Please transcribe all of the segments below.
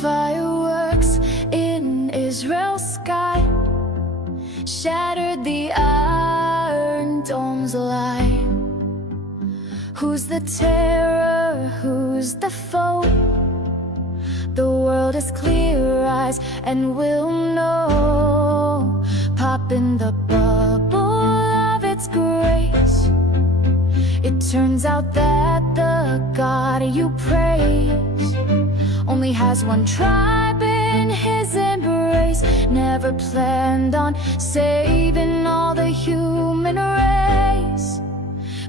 Fireworks in Israel's sky shattered the Iron Dome's line. Who's the terror? Who's the foe? The world is clear eyes and we'll know. Pop in the bubble of its grace. It turns out that the God you praise only has one tribe in his embrace. Never planned on saving all the human race.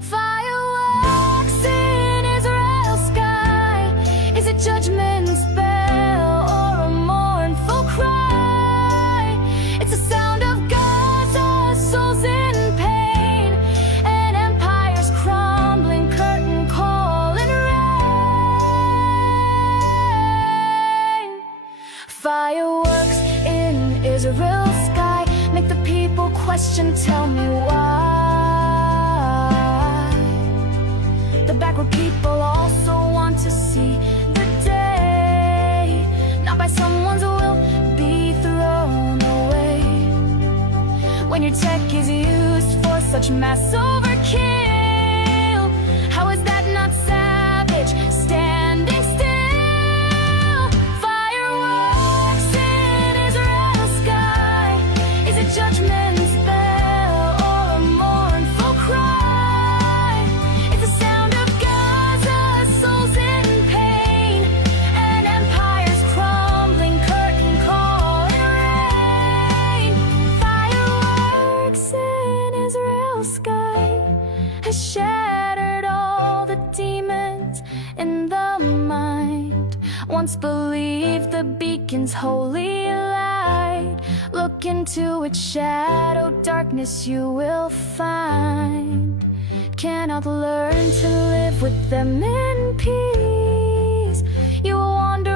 Fireworks in Israel's sky. Is it judgment's bell or a mournful cry? It's the sound of Gaza's souls in pain, and empires crumbling, curtain call and rain. Fireworks in Israel's sky make the people question, tell me why. The backward people also want to see the day, not by someone's will, be thrown away. When your tech is used for such mass overkill, how is that not savage? Standing still. Fireworks in Israel's sky. Is it judgment's bell or a mournful cry? It's the sound of Gaza's souls in pain, and empires crumbling, curtain call and rain. Fireworks in Israel's sky has shattered all the demons in the mind. Once believed the beacon's holy light. Look into its shadow, darkness you will find. Cannot learn to live with them in peace. You will wander